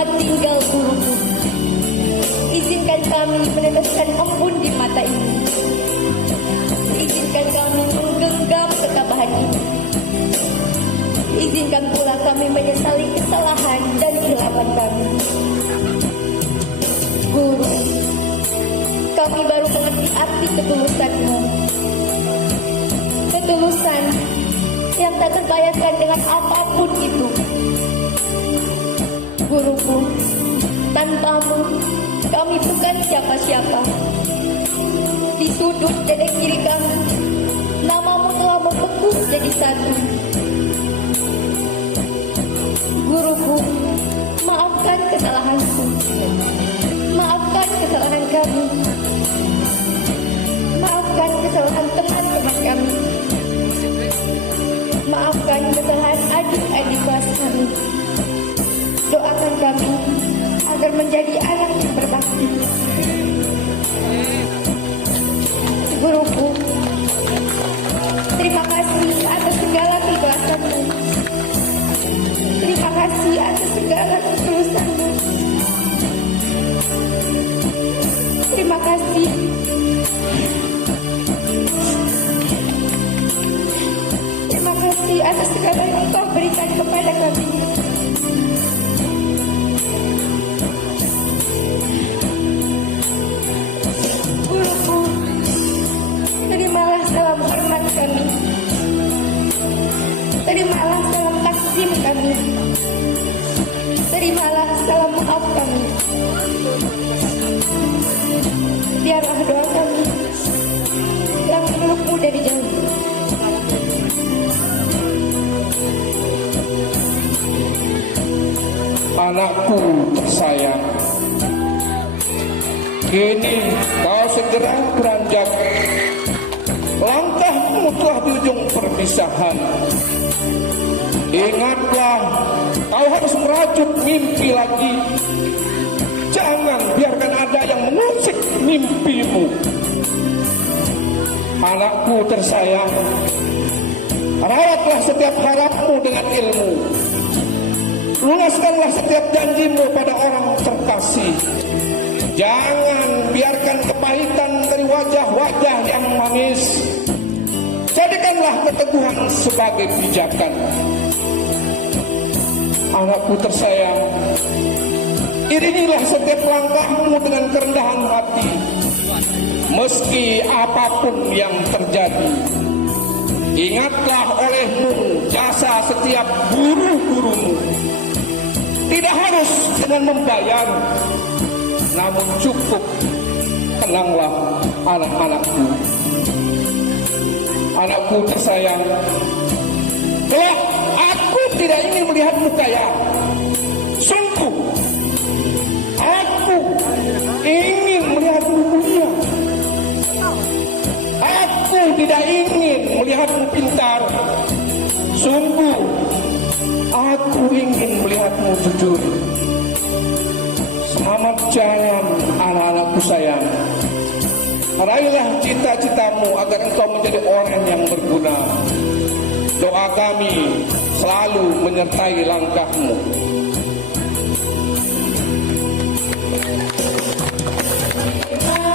tempat tinggal guruku. Izinkan kami meneteskan embun di mata ini. Izinkan kami menggenggam ketabahan ini. Izinkan pula kami menyesali kesalahan dan kehilafan kami. Guru, kami baru mengerti arti ketulusanmu. Ketulusan yang tak terbayarkan dengan apapun itu. Guruku, tanpamu kami bukan siapa-siapa. Di sudut dada kiri kami, namamu telah membeku jadi satu. Guruku, maafkan kesalahanku. Maafkan kesalahan kami. Maafkan kesalahan teman-teman kami. Maafkan kesalahan adik-adik kelas kami. Doakan kami agar menjadi anak yang berbakti. Guruku, terima kasih atas segala keikhlasanmu. Terima kasih atas segala ketulusanmu. Terima kasih. Terima kasih atas segala yang Kau berikan kepada kami. Guruku, terimalah salam hormat kami. Terimalah salam takdim kami. Terimalah salam maaf kami. Biarlah doa kami yang melukmu dari jauh. Anakku tersayang, kini kau segera beranjak. Langkahmu telah di ujung perpisahan. Ingatlah, kau harus merajut mimpi lagi. Jangan biarkan ada yang mengusik mimpimu. Anakku tersayang, rawatlah setiap harapmu dengan ilmu. Lunaskanlah setiap janjimu pada orang terkasih. Jangan biarkan kepahitan dari wajah-wajah yang manis. Jadikanlah keteguhan sebagai pijakan. Anakku tersayang, iringilah setiap langkahmu dengan kerendahan hati. Meski apapun yang terjadi, ingatlah olehmu jasa setiap guru-gurumu. Tidak harus dengan membayar, namun cukup tenanglah anak-anakku. Anakku tersayang, kelak aku tidak ingin melihatmu kaya. Sungguh, aku ingin melihatmu mulia. Aku tidak ingin melihatmu pintar. Sungguh, aku ingin melihatmu jujur. Selamat jalan anak-anakku sayang. Raihlah cita-citamu agar engkau menjadi orang yang berguna. Doa kami selalu menyertai langkahmu. Terima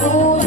aku